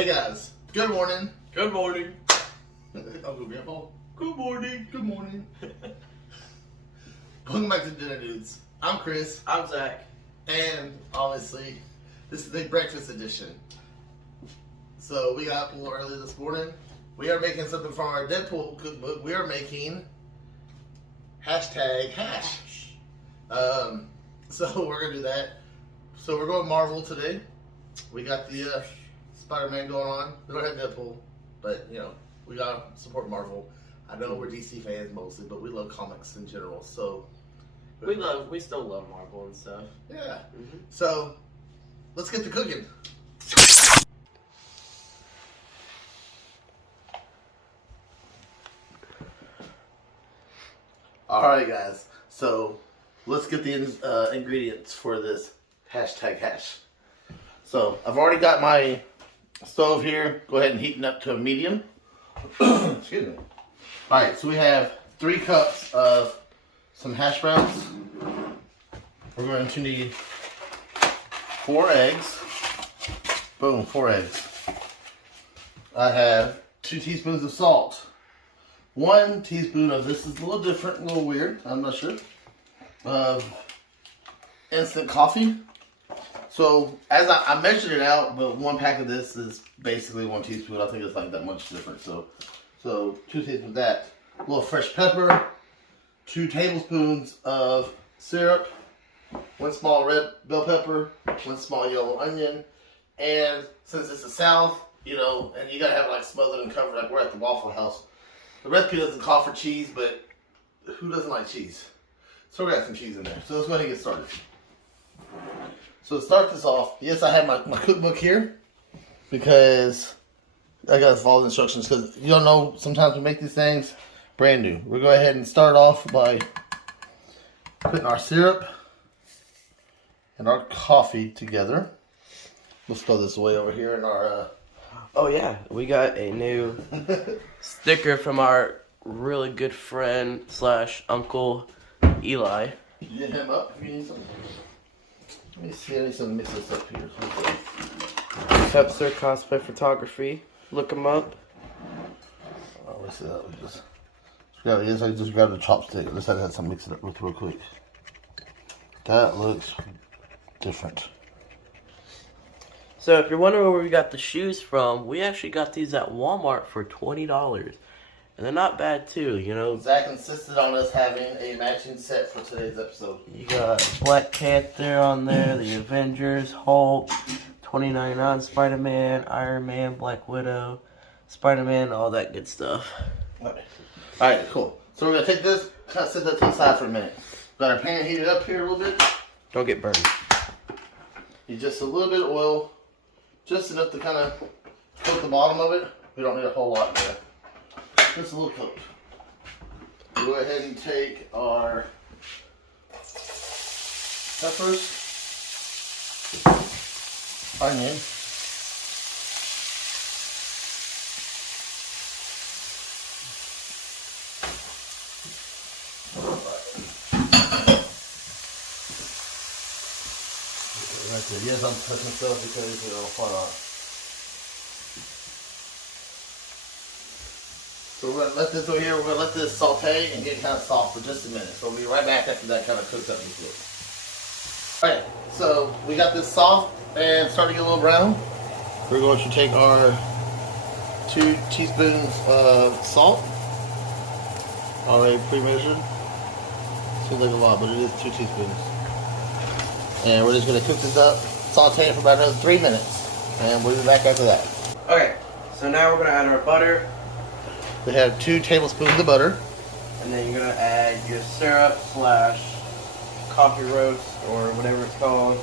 Hey guys, good morning. Good morning. Uncle Grandpa. Good morning. Good morning. Welcome back to Dinner Dudes. I'm Chris, I'm Zach. and obviously, this is the breakfast edition. So we got up a little early this morning. We are making something from our Deadpool cookbook. We are making #hash. So we're gonna do that. So we're going Marvel today. We got the Spider-Man going on. We don't have Deadpool, but you know we gotta support Marvel. I know we're DC fans mostly, but we love comics in general. So We still love Marvel and stuff. yeah. So let's get to cooking. All right, guys. So let's get the ingredients for this #hash. So I've already got my stove here. Go ahead and heat it up to a medium. Excuse me. All right. So we have 3 cups of some hash browns. We're going to need 4 eggs. Boom, 4 eggs. I have 2 teaspoons of salt. 1 teaspoon of, this is a little different, a little weird, I'm not sure, of instant coffee. So, as I measured it out, but 1 pack of this is basically 1 teaspoon. I think it's like that much different. So 2 teaspoons of that. A little fresh pepper. 2 tablespoons of syrup. 1 small red bell pepper. 1 small yellow onion. And since it's the South, you know, and you gotta have it like smothered and covered, like we're at the Waffle House. The recipe doesn't call for cheese, but who doesn't like cheese? So we got some cheese in there. So let's go ahead and get started. So to start this off, yes, I have my cookbook here because I got to follow the instructions because you don't know, sometimes we make these things brand new. We'll go ahead and start off by putting our syrup and our coffee together. Let's throw this away over here in our... Oh yeah, we got a new sticker from our really good friend / uncle Eli. Get him up if you need something. Let me see, I need something to mix this up here. Pepster Cosplay Photography. Look him up. Oh, let's see that. I just grabbed the chopstick. Let's have something to mix it up with real quick. That looks different. So if you're wondering where we got the shoes from, we actually got these at Walmart for $20. And they're not bad too, you know. Zach insisted on us having a matching set for today's episode. You got Black Panther on there, the Avengers, Hulk, 2099 Spider-Man, Iron Man, Black Widow, Spider-Man, all that good stuff. Alright, cool. So we're going to take this, kind of set that to the side for a minute. Got our pan heated up here a little bit. Don't get burned. Use just a little bit of oil. Just enough to kind of coat the bottom of it. We don't need a whole lot there. Just a little coat. We'll go ahead and take our peppers, onion, that's it. Yes, I'm touching stuff because it'll fall off. So we're going to let this over here, we're going to let this saute and get kind of soft for just a minute. So we'll be right back after that kind of cooks up this little. Alright, so we got this soft and starting to get a little brown. We're going to take our 2 teaspoons of salt, already pre-measured. Seems like a lot, but it is 2 teaspoons. And we're just going to cook this up, saute it for about another 3 minutes. And we'll be back after that. Okay, so now we're going to add our butter. We have 2 tablespoons of butter. And then you're going to add your syrup / coffee roast or whatever it's called.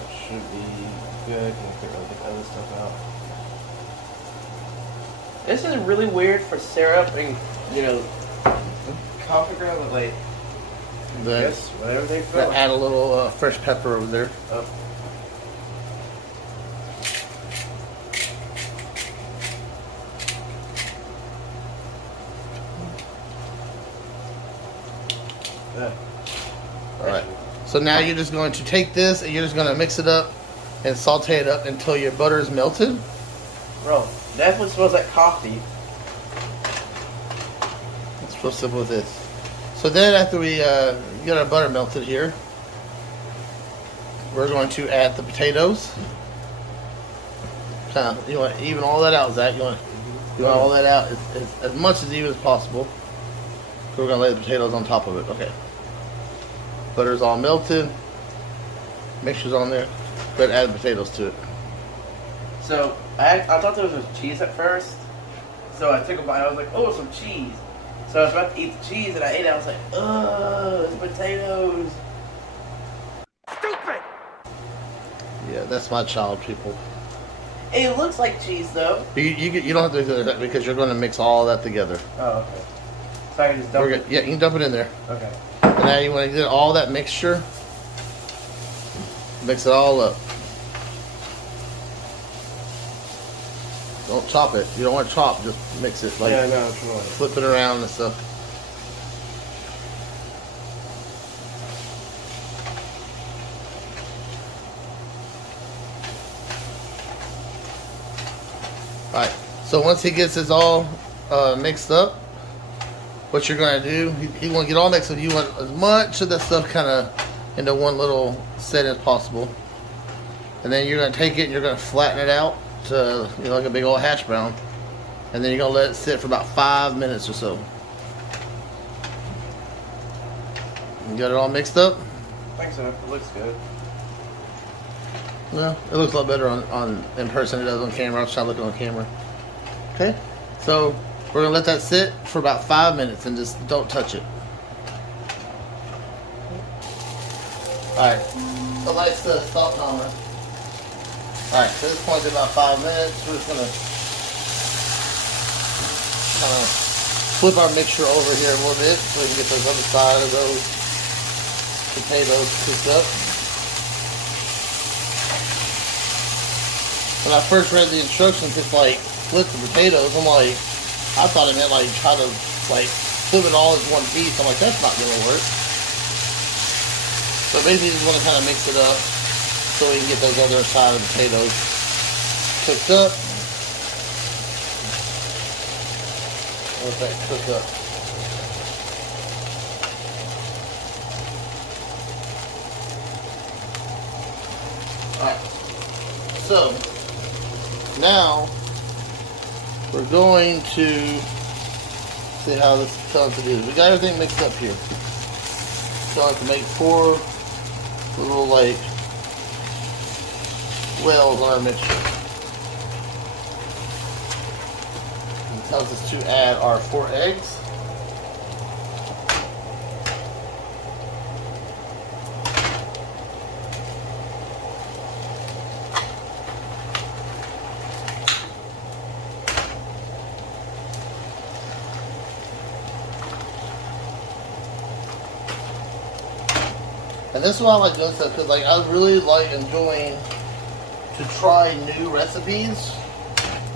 That should be good. You can get the other stuff out. This is really weird for syrup and, you know, coffee ground, but like, yes, whatever they put. Add a little fresh pepper over there. Oh. All right. So now you're just going to take this and you're just going to mix it up and saute it up until your butter is melted. Bro, that's what smells like coffee. It's real simple with this. So then after we get our butter melted here, we're going to add the potatoes. You want to even all that out, Zach. You want all that out as much as even as possible. So we're going to lay the potatoes on top of it. Okay. Butter's all melted. Mixture's on there. Go ahead and add the potatoes to it. So I thought there was cheese at first. So I took a bite. I was like, oh, some cheese. So I was about to eat the cheese, and I ate it. I was like, oh, it's potatoes. Stupid. Yeah, that's my child, people. It looks like cheese, though. You don't have to do that because you're going to mix all that together. Oh, okay. So I can just dump it? Yeah, you can dump it in there. Okay. And now you want to get all that mixture. Mix it all up. Don't chop it. You don't want to chop. Just mix it. Like, yeah, I know. flip it around and stuff. Alright, so once he gets this all mixed up, what you're going to do, you want to get all mixed up. You want as much of that stuff kind of into one little set as possible. And then you're going to take it and you're going to flatten it out to, like a big old hash brown. And then you're going to let it sit for about 5 minutes or so. You got it all mixed up? I think so. It looks good. Well, it looks a lot better on in person than it does on camera. I was trying to look on camera. Okay, so we're going to let that sit for about 5 minutes and just don't touch it. Alright, so nice salt timer. Alright, so this point is about 5 minutes. We're just going to kind of flip our mixture over here a little bit so we can get those other side of those potatoes cooked up. When I first read the instructions, it's like split the potatoes. I'm like, I thought it meant like try to like flip it all as one piece. I'm like, that's not gonna work. So basically, you just want to kind of mix it up so we can get those other side of the potatoes cooked up. Let that cook up. All right. So now we're going to see how this comes to do. We got everything mixed up here. So I have to make 4 little like wells on our mixture. It tells us to add our 4 eggs. And this is why I like doing stuff, because like I really like enjoying to try new recipes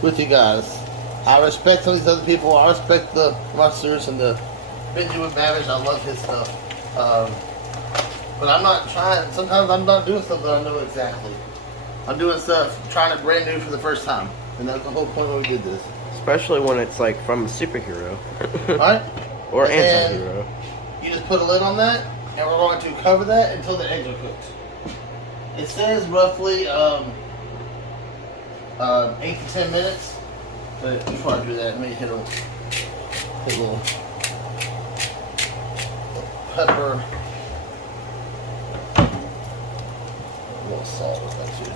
with you guys. I respect some of these other people. I respect the Musters and the Benjamin Babbage. I love his stuff. But I'm not trying. Sometimes I'm not doing stuff that I know exactly. I'm doing stuff, trying it brand new for the first time. And that's the whole point why we did this. Especially when it's like from a superhero. Alright? Or anti-hero. You just put a lid on that. And we're going to cover that until the eggs are cooked. It says roughly 8 to 10 minutes. But before I do that, let me hit a little pepper. A little salt with that too.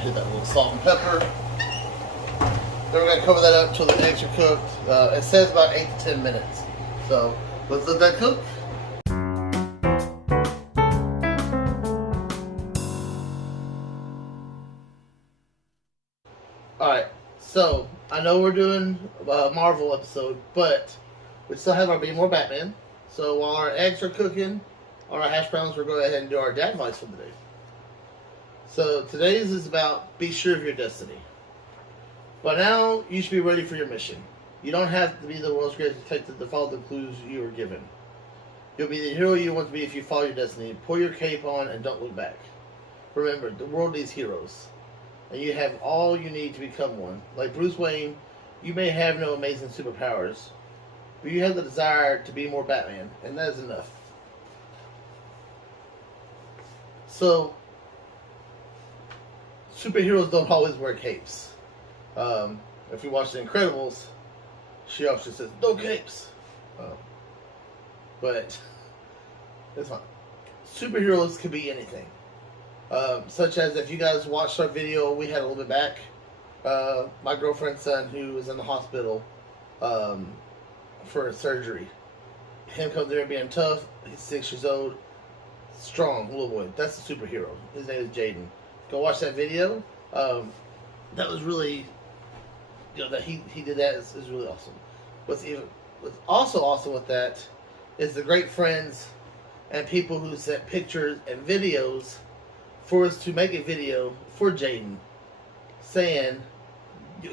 Hit that little salt and pepper. Then we're going to cover that up until the eggs are cooked. It says about 8 to 10 minutes. So let's let that cook. Alright, so I know we're doing a Marvel episode, but we still have our Be More Batman. So while our eggs are cooking, or our hash browns, we're going to go ahead and do our dad advice for the day. So today's is about be sure of your destiny. But now you should be ready for your mission. You don't have to be the world's greatest detective to follow the clues you were given. You'll be the hero you want to be if you follow your destiny. Pull your cape on and don't look back. Remember, the world needs heroes. And you have all you need to become one. Like Bruce Wayne, you may have no amazing superpowers, but you have the desire to be more Batman, and that is enough. So, superheroes don't always wear capes. If you watch The Incredibles, she often says, "No capes." But it's fine. Superheroes can be anything. Such as if you guys watched our video we had a little bit back, my girlfriend's son who was in the hospital for surgery. Him coming there being tough. He's 6 years old, strong little boy. That's a superhero. His name is Jaden. Go watch that video. That was really, that he did that is really awesome. What's also awesome with that is the great friends and people who sent pictures and videos for us to make a video for Jaden saying,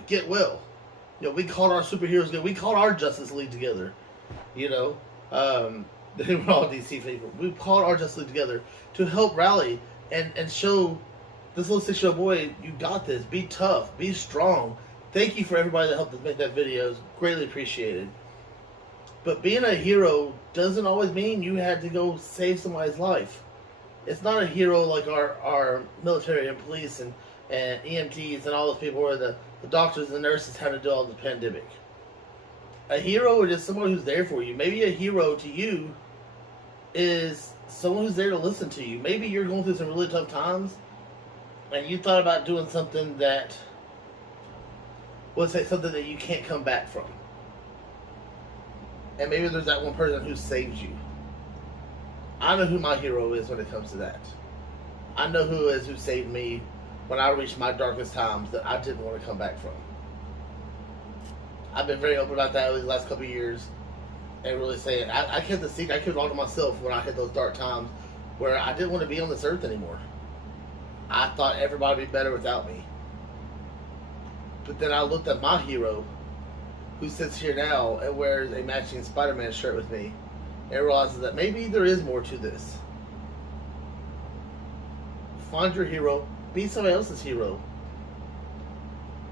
get well. We called our superheroes together. We called our Justice League together. They were all DC people. We called our Justice League together to help rally and show this little 6-year-old boy, you got this. Be tough. Be strong. Thank you for everybody that helped us make that video. It's greatly appreciated. But being a hero doesn't always mean you had to go save somebody's life. It's not a hero like our military and police and EMTs and all those people where the doctors and nurses had to do all the pandemic. A hero is just someone who's there for you. Maybe a hero to you is someone who's there to listen to you. Maybe you're going through some really tough times and you thought about doing something that, let's say something that you can't come back from. And maybe there's that one person who saves you. I know who my hero is when it comes to that. I know who is who saved me when I reached my darkest times that I didn't want to come back from. I've been very open about that over the last couple of years. And really saying, I kept the secret, I kept it all to myself when I hit those dark times where I didn't want to be on this earth anymore. I thought everybody would be better without me. But then I looked at my hero, who sits here now and wears a matching Spider-Man shirt with me, and realizes that maybe there is more to this. Find your hero. Be somebody else's hero.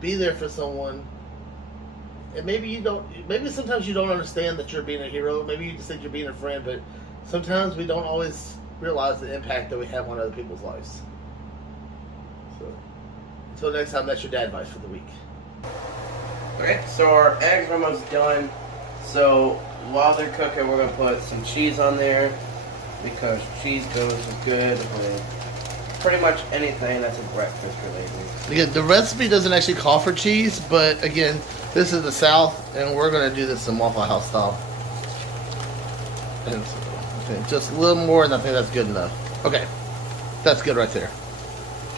Be there for someone. And maybe sometimes you don't understand that you're being a hero. Maybe you just think you're being a friend, but sometimes we don't always realize the impact that we have on other people's lives. So, until next time, that's your dad advice for the week. Okay, so our eggs are almost done. So while they're cooking, we're going to put some cheese on there because cheese goes good with pretty much anything that's a breakfast related. Again, the recipe doesn't actually call for cheese, but again, this is the South, and we're going to do this in Waffle House style. And so, okay, just a little more, and I think that's good enough. Okay, that's good right there.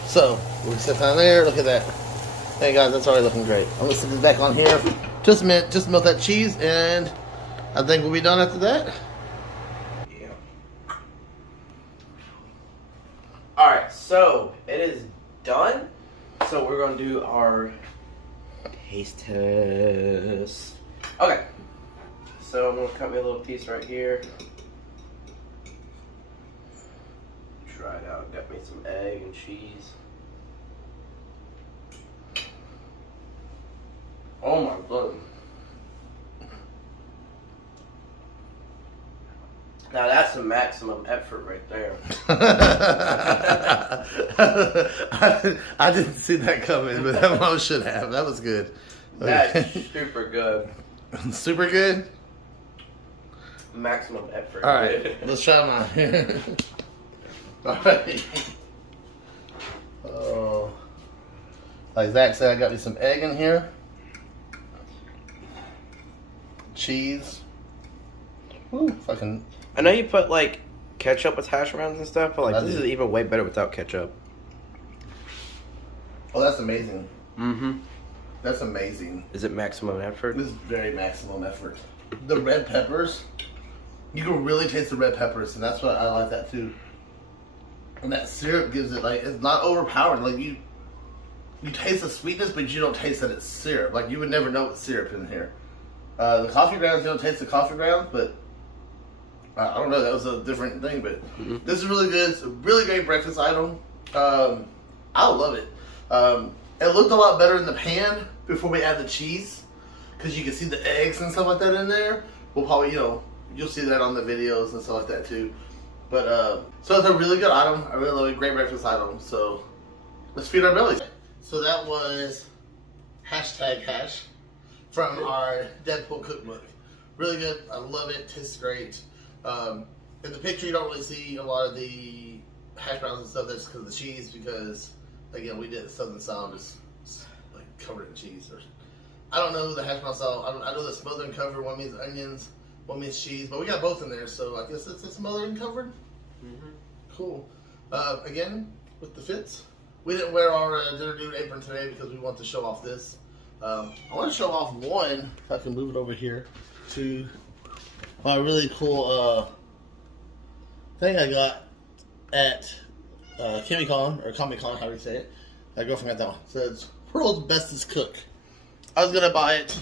So, we'll sit down there, look at that. Hey guys, that's already looking great. I'm going to sit this back on here. Just melt that cheese, and I think we'll be done after that. Yeah. Alright, so it is done. So we're going to do our taste test. Okay. So I'm going to cut me a little piece right here. Try it out. Got me some egg and cheese. Oh my god. Now that's a maximum effort right there. I didn't see that coming, but that one should have. That was good. That's super good. Super good? Maximum effort. Alright, let's try mine. Alright. Oh. Like Zach said, I got me some egg in here. Cheese. Ooh, fucking. I know you put like ketchup with hash browns and stuff, but like this is even way better without ketchup. Oh, that's amazing. Mm-hmm. That's amazing. Is it maximum effort? This is very maximum effort. The red peppers, you can really taste the red peppers, and that's what I like that too. And that syrup gives it, like, it's not overpowering. Like you taste the sweetness, but you don't taste that it's syrup. Like, you would never know it's syrup in here. The coffee grounds, you don't taste the coffee grounds, but I don't know, that was a different thing, but this is really good. It's a really great breakfast item. I love it. It looked a lot better in the pan before we add the cheese, because you can see the eggs and stuff like that in there. We'll probably, you know, you'll see that on the videos and stuff like that too. But, so it's a really good item. I really love it. Great breakfast item. So, let's feed our bellies. So that was #hash from our Deadpool cookbook. Really good. I love it. Tastes great. In the picture, you don't really see a lot of the hash browns and stuff. That's because of the cheese. Because again, we did the Southern style, just like covered in cheese. Or I don't know the hash brown style. I know the smothered and covered. One means onions, one means cheese. But we got both in there, so I guess it's smothered and covered. Cool. Again, with the fits, we didn't wear our dinner dude apron today because we want to show off this. I want to show off one. If I can move it over here to my really cool thing I got at Comic-Con, or Comic-Con, how do you say it? My girlfriend got that one. It says, World's Bestest Cook. I was going to buy it,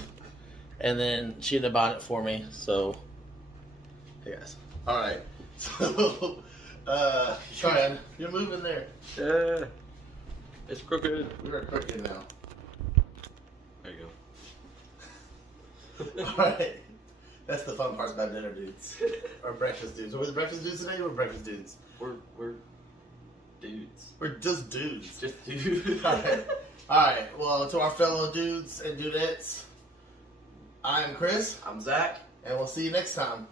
and then she ended up buying it for me, so, hey guys. Alright, so, Ryan, you're moving there. Yeah, it's crooked. We're crooked now. There you go. Alright. That's the fun part about dinner dudes. Or breakfast dudes. Are we the breakfast dudes today? We're breakfast dudes. We're dudes. We're just dudes. Just dudes. Alright, well, to our fellow dudes and dudettes, I'm Chris. I'm Zach. And we'll see you next time.